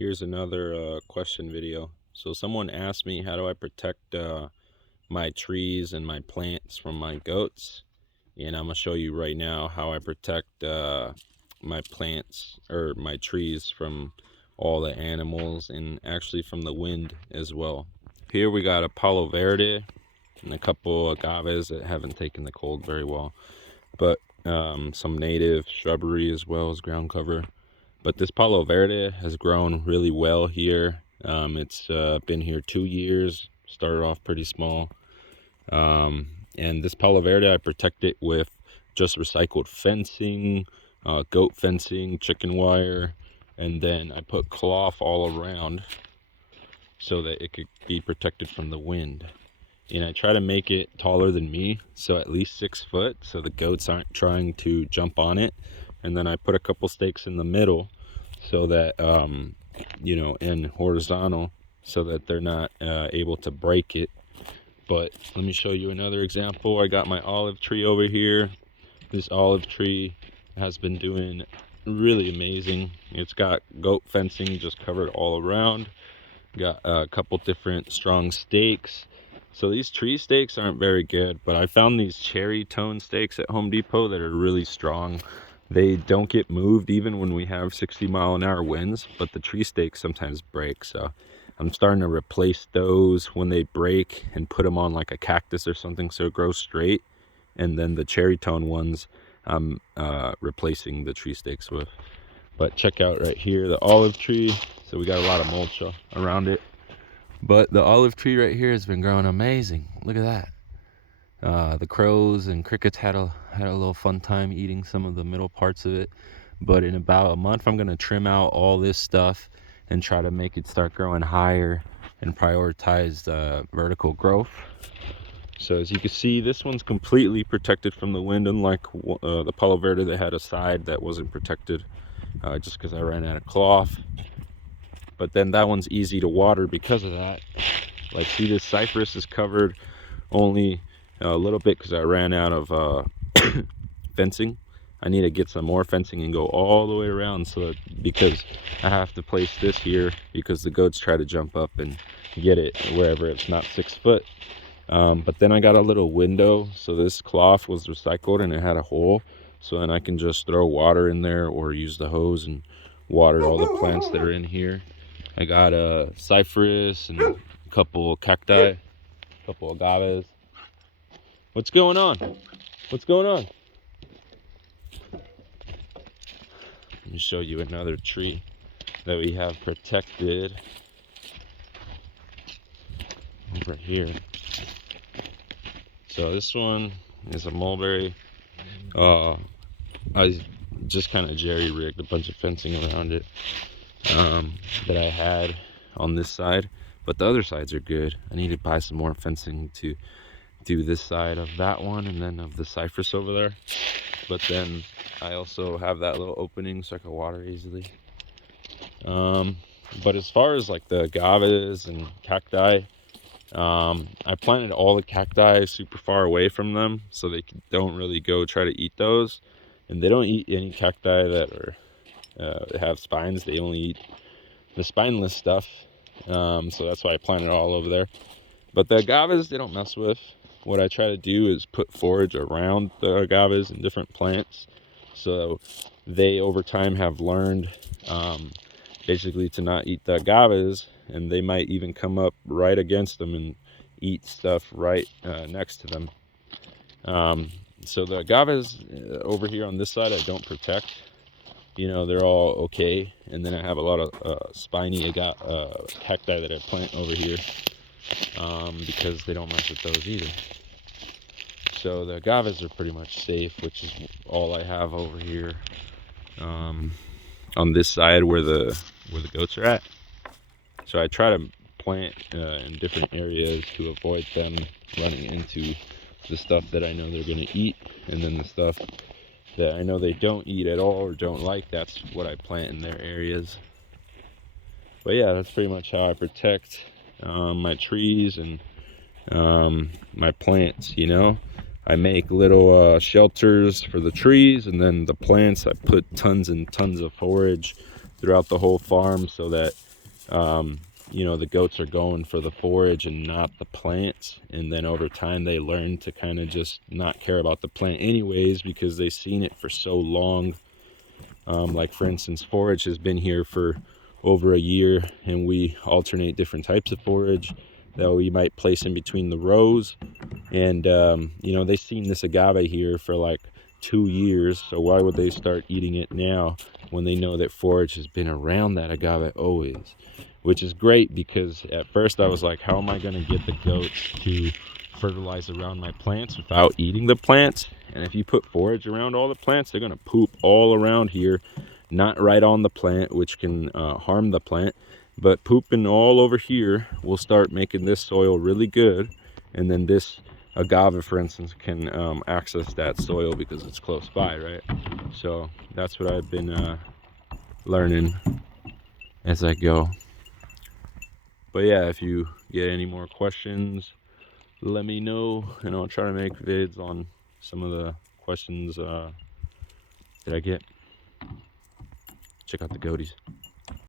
Here's another question video. So someone asked me, how do I protect my trees and my plants from my goats? And I'm gonna show you right now how I protect my plants or my trees from all the animals and actually from the wind as well. Here we got a Palo Verde and a couple agaves that haven't taken the cold very well, but some native shrubbery as well as ground cover. But this Palo Verde has grown really well here. It's been here 2 years, started off pretty small. And this Palo Verde, I protect it with just recycled fencing, goat fencing, chicken wire, and then I put cloth all around so that it could be protected from the wind. And I try to make it taller than me, so at least 6 foot, so the goats aren't trying to jump on it. And then I put a couple stakes in the middle so that and horizontal, so that they're not able to break it. But let me show you another example. I got my olive tree over here. This olive tree has been doing really amazing. It's got goat fencing just covered all around. Got a couple different strong stakes. So these tree stakes aren't very good, but I found these cherry tone stakes at Home Depot that are really strong. They don't get moved even when we have 60-mile-an-hour winds, but the tree stakes sometimes break. So I'm starting to replace those when they break and put them on like a cactus or something so it grows straight. And then the cherry tone ones I'm replacing the tree stakes with. But check out right here the olive tree. So we got a lot of mulch around it. But the olive tree right here has been growing amazing. Look at that. The crows and crickets had a little fun time eating some of the middle parts of it. But in about a month, I'm gonna trim out all this stuff and try to make it start growing higher and prioritize vertical growth. So as you can see, this one's completely protected from the wind, unlike the Palo Verde that had a side that wasn't protected just because I ran out of cloth. But then that one's easy to water because of that. Like, see, this cypress is covered only a little bit because I ran out of fencing. I need to get some more fencing and go all the way around, so that, because I have to place this here because the goats try to jump up and get it wherever it's not 6 foot. But then I got a little window, so this cloth was recycled and it had a hole, so then I can just throw water in there or use the hose and water all the plants that are in here. I got a cypress and a couple cacti, a couple agaves. What's going on? What's going on? Let me show you another tree that we have protected over here. So this one is a mulberry. I just kind of jerry-rigged a bunch of fencing around it that I had on this side, but the other sides are good. I need to buy some more fencing to do this side of that one and then of the cypress over there. But then I also have that little opening so I can water easily. But as far as like the agaves and cacti, I planted all the cacti super far away from them so they don't really go try to eat those. And they don't eat any cacti that are have spines. They only eat the spineless stuff. So that's why I planted it all over there. But the agaves, they don't mess with. What I try to do is put forage around the agaves and different plants, so they over time have learned basically to not eat the agaves, and they might even come up right against them and eat stuff right next to them. So the agaves over here on this side I don't protect. They're all okay. And then I have a lot of spiny cacti that I plant over here because they don't mess with those either. So the agaves are pretty much safe, which is all I have over here on this side where the goats are at. So I try to plant in different areas to avoid them running into the stuff that I know they're going to eat, and then the stuff that I know they don't eat at all or don't like, that's what I plant in their areas. But yeah, that's pretty much how I protect my trees and my plants. I make little shelters for the trees, and then the plants I put tons and tons of forage throughout the whole farm so that you know, the goats are going for the forage and not the plants. And then over time they learn to kind of just not care about the plant anyways, because they've seen it for so long. Like for instance, forage has been here for over a year, and we alternate different types of forage that we might place in between the rows. And you know, they've seen this agave here for like 2 years, so why would they start eating it now when they know that forage has been around that agave always? Which is great, because at first I was like, how am I going to get the goats to fertilize around my plants without eating the plants? And if you put forage around all the plants, they're going to poop all around here, not right on the plant, which can harm the plant, but pooping all over here will start making this soil really good. And then this agave, for instance, can access that soil because it's close by, right? So that's what I've been learning as I go. But yeah, if you get any more questions, let me know, and I'll try to make vids on some of the questions that I get. Check out the goaties.